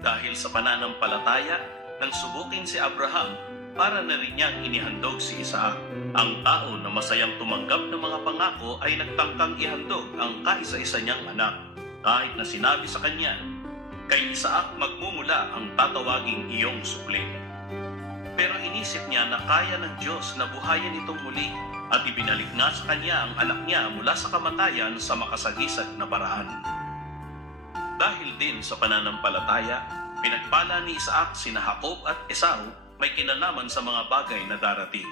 Dahil sa pananampalataya, nang subukin si Abraham, para na rin niyang inihandog si Isaac. Ang tao na masayang tumanggap ng mga pangako ay nagtangkang ihandog ang kaisa-isa niyang anak. Kahit na sinabi sa kanya, kay Isaac magmumula ang tatawaging iyong supling. Pero inisip niya na kaya ng Diyos na buhayin itong muli at ibinalik nga sa kanya ang anak niya mula sa kamatayan sa makasagisag na paraan. Dahil din sa pananampalataya, pinagpala ni Isaac sina Jacob at Esau may kinalaman sa mga bagay na darating.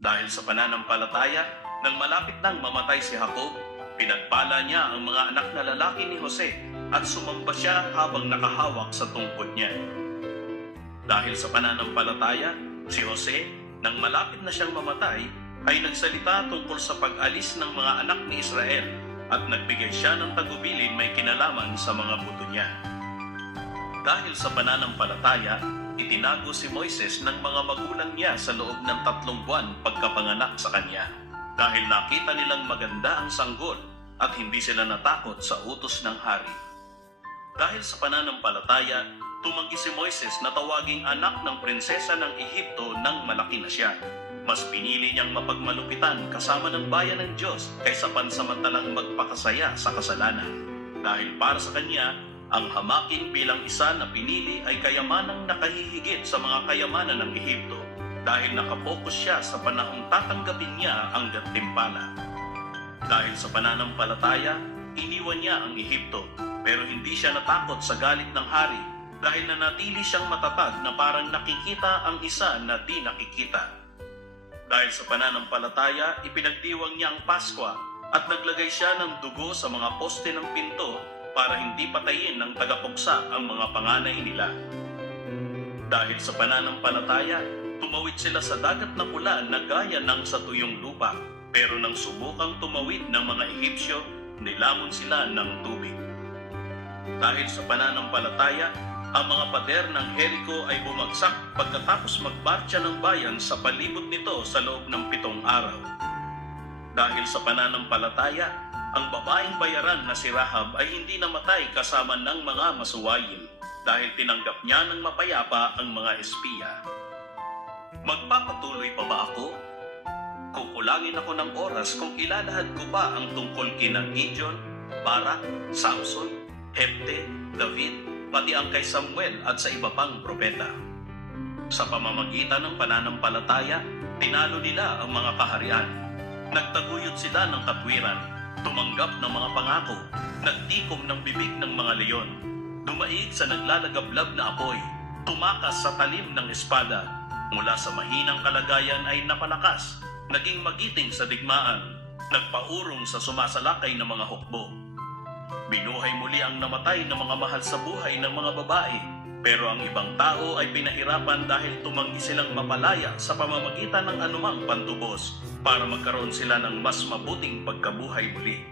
Dahil sa pananampalataya, nang malapit nang mamatay si Jacob, pinagpala niya ang mga anak na lalaki ni Jose at sumamba siya habang nakahawak sa tungkod niya. Dahil sa pananampalataya, si Jose, nang malapit na siyang mamatay, ay nagsalita tungkol sa pag-alis ng mga anak ni Israel at nagbigay siya ng tagubilin may kinalaman sa mga buto niya. Dahil sa pananampalataya, itinago si Moises ng mga magulang niya sa loob ng 3 buwan pagkapanganak sa kanya. Dahil nakita nilang maganda ang sanggol at hindi sila natakot sa utos ng hari. Dahil sa pananampalataya, tumanggi si Moises na tawaging anak ng prinsesa ng Ehipto nang malaki na siya. Mas pinili niyang mapagmalupitan kasama ng bayan ng Diyos kaysa pansamantalang magpakasaya sa kasalanan. Dahil para sa kanya, ang hamakin bilang isa na pinili ay kayamanang nakahihigit sa mga kayamanan ng Ehipto dahil nakapokus siya sa panahong tatanggapin niya ang gantimpala. Dahil sa pananampalataya, iniwan niya ang Ehipto pero hindi siya natakot sa galit ng hari dahil nanatili siyang matatag na parang nakikita ang isa na di nakikita. Dahil sa pananampalataya, ipinagdiwang niya ang Paskwa at naglagay siya ng dugo sa mga poste ng pinto para hindi patayin ng tagapuksa ang mga panganay nila. Dahil sa pananampalataya, tumawid sila sa dagat na pula na gaya ng sa tuyong lupa, pero nang subukang tumawid ng mga Ehipsyo, nilamon sila ng tubig. Dahil sa pananampalataya, ang mga pader ng Jericho ay bumagsak pagkatapos magmartsa ng bayan sa palibot nito sa loob ng 7 araw. Dahil sa pananampalataya, ang babaeng bayaran na si Rahab ay hindi namatay kasama ng mga masuwayin dahil tinanggap niya ng mapayapa ang mga espiya. Magpapatuloy pa ba ako? Kukulangin ako ng oras kung ilalahad ko pa ang tungkol kina Gideon, Barak, Samson, Jefte, David, pati ang kay Samuel at sa iba pang propeta. Sa pamamagitan ng pananampalataya, tinalo nila ang mga kaharian. Nagtaguyod sila ng katwiran, tumanggap ng mga pangako, nagtikom ng bibig ng mga leon, dumaig sa naglalagablab na apoy, tumakas sa talim ng espada, mula sa mahinang kalagayan ay napalakas, naging magiting sa digmaan, nagpaurong sa sumasalakay ng mga hukbo. Binuhay muli ang namatay ng mga mahal sa buhay ng mga babae, pero ang ibang tao ay pinahirapan dahil tumanggi silang mapalaya sa pamamagitan ng anumang pantubos para magkaroon sila ng mas mabuting pagkabuhay muli.